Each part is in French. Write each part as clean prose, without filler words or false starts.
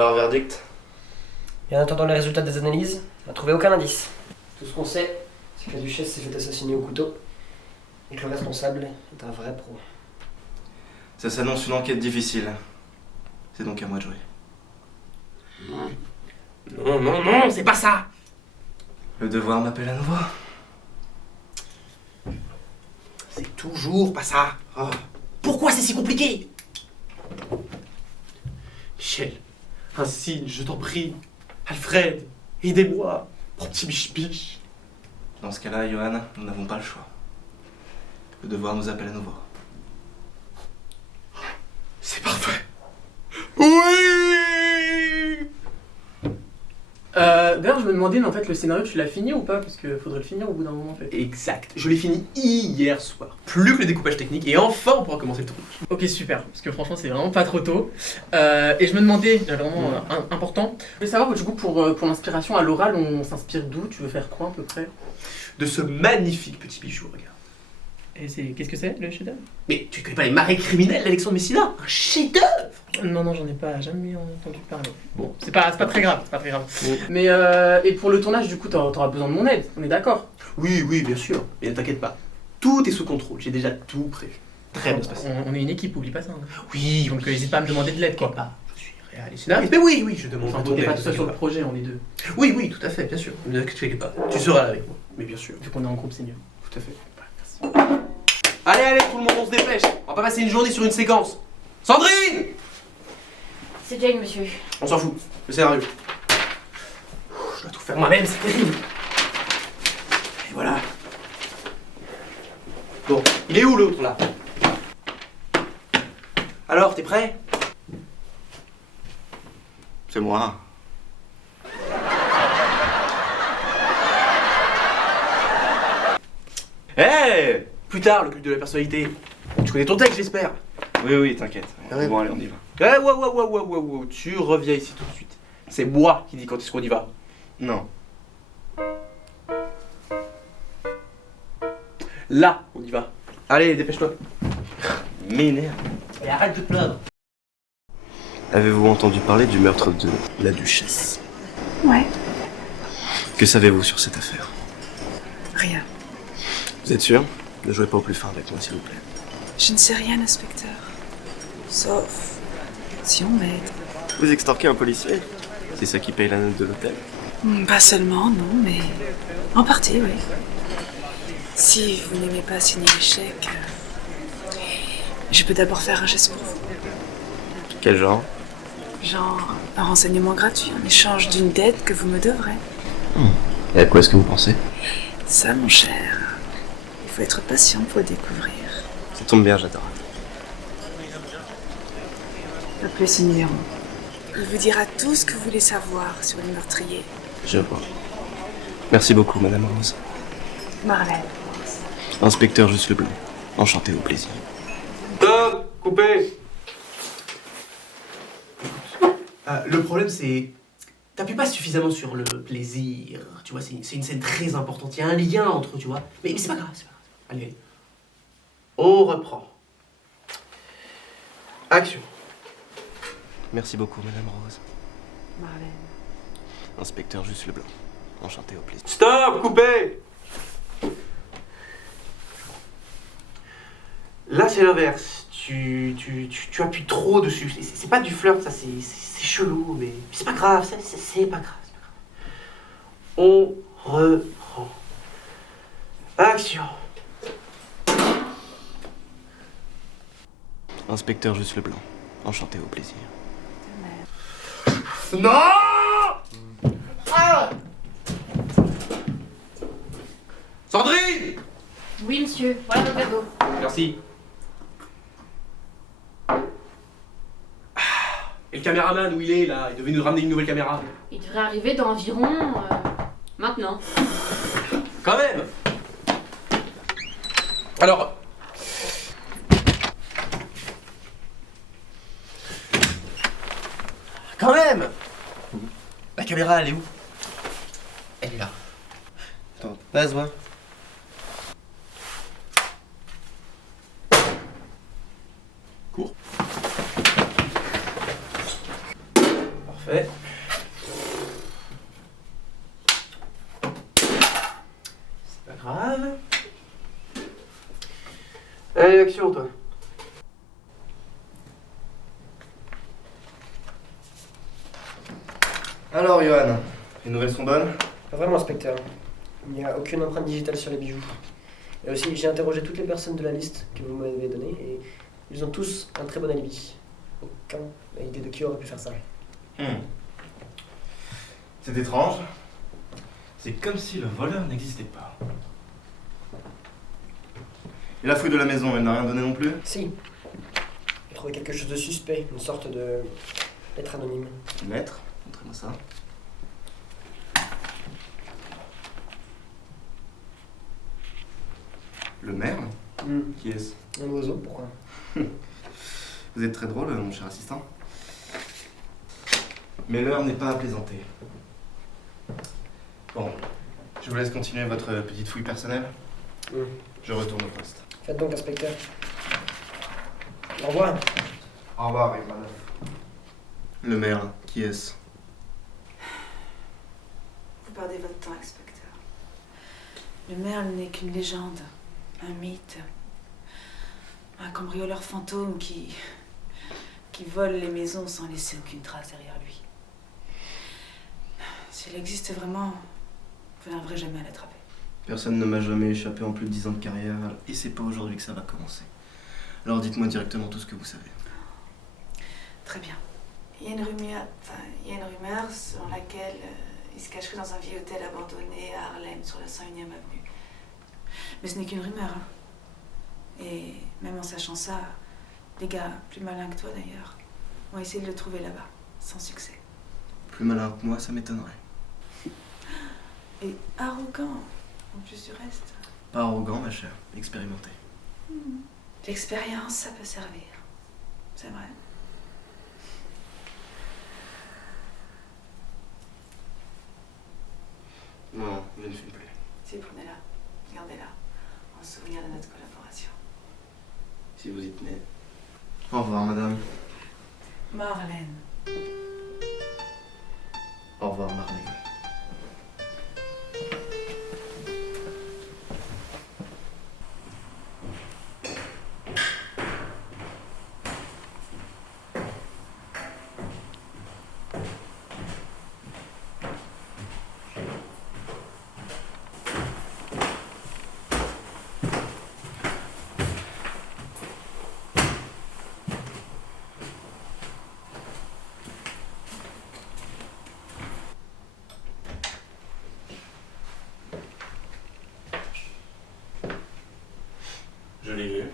Alors, verdict? Et en attendant les résultats des analyses, on n'a trouvé aucun indice. Tout ce qu'on sait, c'est que la duchesse s'est fait assassiner au couteau et que le responsable est un vrai pro. Ça s'annonce une enquête difficile. C'est donc à moi de jouer. Non, non, non, c'est pas ça. Le devoir m'appelle à nouveau. C'est toujours pas ça. Oh. Pourquoi c'est si compliqué? Michel, un signe, je t'en prie. Alfred, aidez-moi. Mon petit biche-biche. Dans ce cas-là, Johan, nous n'avons pas le choix. Le devoir nous appelle à nouveau. C'est parfait. Oui. D'ailleurs, je me demandais, mais en fait, le scénario, tu l'as fini ou pas? Parce qu'il faudrait le finir au bout d'un moment, en fait. Exact. Je l'ai fini hier soir. Plus que le découpage technique. Et enfin, on pourra commencer le tournage. Ok, super, parce que franchement, c'est vraiment pas trop tôt. Et je me demandais, vraiment important, je voulais savoir, du coup, pour l'inspiration à l'oral, on s'inspire d'où? Tu veux faire quoi, à peu près? De ce magnifique petit bijou, regarde. Et qu'est-ce que c'est, le chef-d'œuvre? Mais tu connais pas les marais criminels d'Alexandre Messina? Un chef-d'œuvre. Non, non, j'en ai pas jamais entendu parler. Bon, c'est pas très grave, c'est pas très grave. Oui. Mais, et pour le tournage, du coup, t'auras besoin de mon aide, on est d'accord? Oui, oui, bien sûr. Mais ne t'inquiète pas. Tout est sous contrôle. J'ai déjà tout prévu. Très bien se passer. On est une équipe, oublie pas ça. Hein. Oui, Donc, n'hésite pas à me demander de l'aide, quoi. Pas. Je suis réaliste scénariste. Mais oui, oui, je demande. Enfin, on n'est pas tout seul sur le projet, on est deux. Oui, oui, tout à fait, bien sûr. Ne t'inquiète pas. Tu seras là avec moi. Mais bien sûr. Vu qu'on est en groupe, c'est mieux. Tout à fait. Merci. Allez, allez, tout le monde, on se dépêche. On va pas passer une journée sur une séquence. Sandrine! C'est Jane, monsieur. On s'en fout. Le scénario. Je dois tout faire moi-même, c'est terrible. Et voilà. Bon, il est où l'autre là? Alors, t'es prêt? C'est moi. Hé! Plus tard, le culte de la personnalité. Tu connais ton texte, j'espère. Oui, oui, t'inquiète. Ouais. Bon, allez, on y va. Eh, wow. Tu reviens ici tout de suite. C'est moi qui dis quand est-ce qu'on y va. Non. Là, on y va. Allez, dépêche-toi. M'énerve. Et arrête de te plaindre. Avez-vous entendu parler du meurtre de la duchesse? Ouais, Que savez-vous sur cette affaire? rien. Vous êtes sûr? Ne jouez pas au plus fin avec moi, s'il vous plaît. Je ne sais rien, inspecteur. Sauf si on m'aide. Vous extorquez un policier? C'est ça qui paye la note de l'hôtel? Pas seulement, non, mais en partie, oui. Si vous n'aimez pas signer les chèques, je peux d'abord faire un geste pour vous. Quel genre? Genre un renseignement gratuit en échange d'une dette que vous me devrez. Et à quoi est-ce que vous pensez? Ça, mon cher, il faut être patient pour le découvrir. Ça tombe bien, j'adore. Appelez ce numéro. Il vous dira tout ce que vous voulez savoir sur le meurtrier. Je vois. Merci beaucoup, Madame Rose. Marlène. Inspecteur Juste Leblanc. Enchanté, au plaisir. Stop! Coupé! Le problème, c'est. T'appuies pas suffisamment sur le plaisir. Tu vois, c'est une scène très importante. Il y a un lien entre eux, tu vois. Mais c'est pas grave, c'est pas grave. Allez. On reprend. Action. Merci beaucoup, Madame Rose. Marlène. Inspecteur Juste Leblanc. Enchanté, au plaisir. Stop! Coupé! Là, c'est l'inverse. Tu appuies trop dessus. C'est pas du flirt, ça, c'est chelou, mais c'est pas grave, c'est pas grave. On reprend. Action. Inspecteur Juste Leblanc. Enchanté, au plaisir. Non! Ah! Sandrine! Oui, monsieur. Voilà votre cadeau. Merci. Et le caméraman, où il est là? Il devait nous ramener une nouvelle caméra. Il devrait arriver dans environ... maintenant. Quand même! Alors. Quand même! La caméra, elle est où? Elle est là. Attends, vas-y, voir. Cours. Parfait. grave. Allez, action, toi. Alors, Johan, les nouvelles sont bonnes? Pas vraiment, inspecteur. Il n'y a aucune empreinte digitale sur les bijoux. Et aussi, j'ai interrogé toutes les personnes de la liste que vous m'avez donnée et ils ont tous un très bon alibi. Aucun n'a idée de qui aurait pu faire ça. C'est étrange. C'est comme si le voleur n'existait pas. Et la fouille de la maison, elle n'a rien donné non plus? Si. J'ai trouvé quelque chose de suspect, une sorte de lettre anonyme. Une lettre? Montrez-moi ça. Le merle? Qui est-ce? Un oiseau, pourquoi? Vous êtes très drôle, mon cher assistant. Mais l'heure n'est pas à plaisanter. Bon, je vous laisse continuer votre petite fouille personnelle. Je retourne au poste. Faites donc, inspecteur. Au revoir. Au revoir, Rayman. Le merle, qui est-ce? Vous perdez votre temps, inspecteur. Le merle n'est qu'une légende, un mythe, un cambrioleur fantôme qui vole les maisons sans laisser aucune trace derrière lui. S'il existe vraiment, vous n'arriverez jamais à l'attraper. Personne ne m'a jamais échappé en plus de 10 ans de carrière, et c'est pas aujourd'hui que ça va commencer. Alors dites-moi directement tout ce que vous savez. Très bien. Il y a une rumeur selon laquelle il se cacherait dans un vieil hôtel abandonné à Harlem sur la 101e avenue. Mais ce n'est qu'une rumeur. Hein. Et même en sachant ça, des gars plus malins que toi d'ailleurs ont essayé de le trouver là-bas, sans succès. Plus malin que moi, ça m'étonnerait. Et arrogant, en plus du reste. Pas arrogant, ma chère, expérimenté. L'expérience, ça peut servir. C'est vrai. Non, je ne fume plus. Si, prenez-la, gardez-la, en souvenir de notre collaboration. Si vous y tenez. Au revoir, madame. Marlène. Au revoir, Marlène. Je l'ai vu.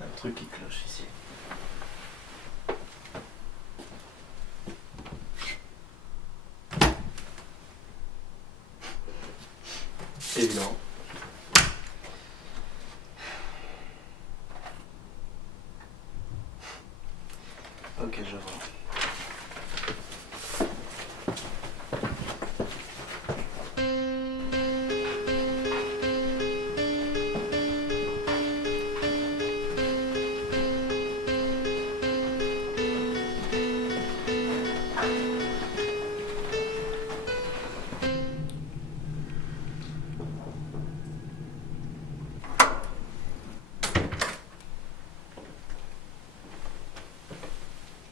Un truc qui cloche ici. Évident. Ok, je vois.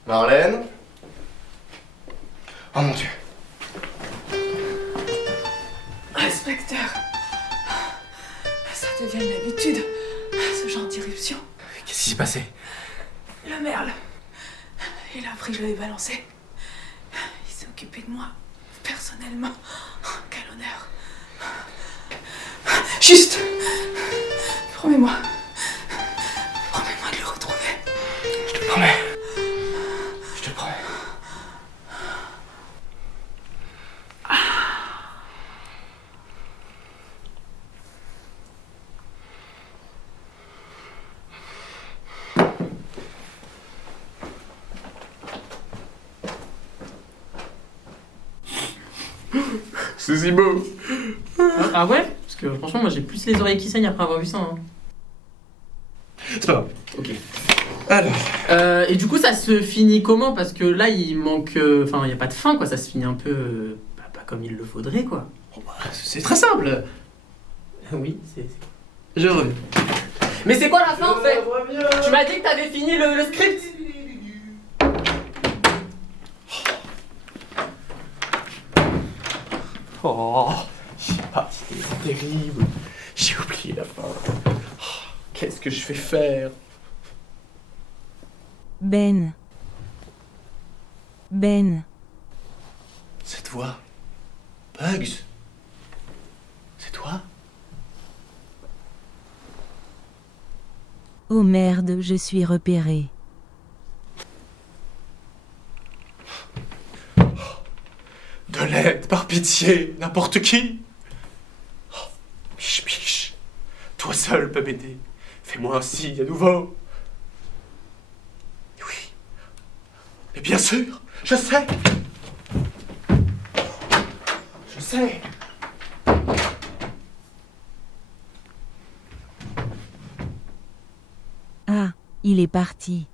Marlène? Oh mon Dieu. Inspecteur, ça devient une habitude, ce genre d'irruption. Qu'est-ce qui s'est passé? Le merle, il a appris que je l'avais balancé. Il s'est occupé de moi, personnellement. Quel honneur. Juste. Promets-moi. Promets-moi de le retrouver. Je te le promets. Je te le promets. C'est si beau. Ah ouais? Parce que franchement, moi j'ai plus les oreilles qui saignent après avoir vu ça. Hein. C'est pas grave. Ok. Alors. Et du coup, ça se finit comment? Parce que là, il manque. Enfin, il n'y a pas de fin, quoi. Ça se finit un peu. Pas comme il le faudrait, quoi. Bon, bah, c'est très simple. Oui, c'est. Je reviens. Mais c'est quoi la fin en fait? Tu m'as dit que t'avais fini le script? Oh, je sais pas, c'était terrible. J'ai oublié la fin. Oh, qu'est-ce que je vais faire? Ben. Ben. Cette voix. Bugs. C'est toi? Oh merde, je suis repéré. De l'aide, par pitié, n'importe qui. Oh, Mich, Mich, toi seul peux m'aider. Fais-moi ainsi à nouveau. Oui. Mais bien sûr, je sais. Je sais. Ah, il est parti.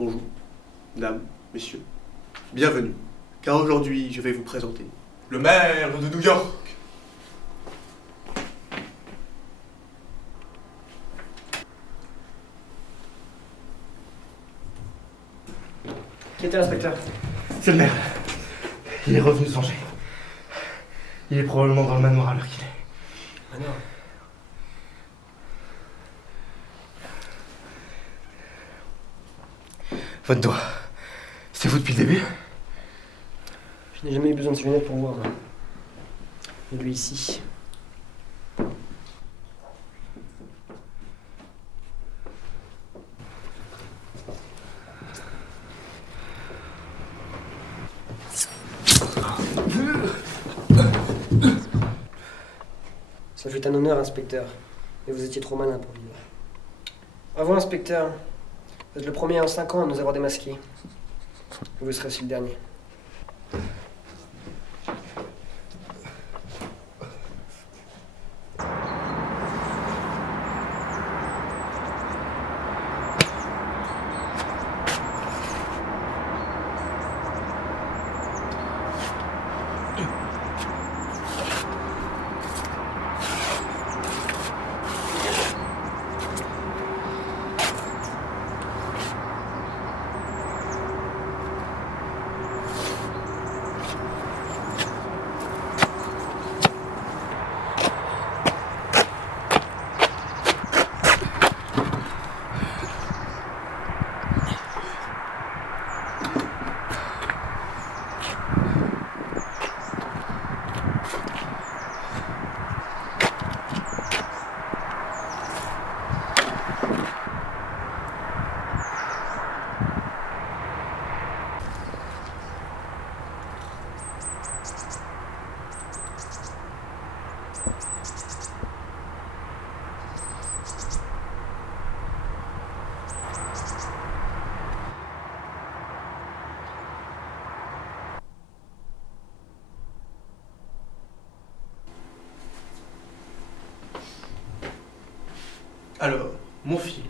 Bonjour, dames, messieurs. Bienvenue, car aujourd'hui je vais vous présenter le maire de New York. Qui était l'inspecteur? C'est le maire. Il est revenu se venger. Il est probablement dans le manoir à l'heure qu'il est. Manoir. Votre doigt. C'est vous depuis le début? Je n'ai jamais eu besoin de ces lunettes pour voir, moi. Et lui ici. Ça fait un honneur, inspecteur. Mais vous étiez trop malin pour vivre. Bravo, inspecteur. Vous êtes le premier en 5 ans à nous avoir démasqués. Et vous serez aussi le dernier. Alors, mon film,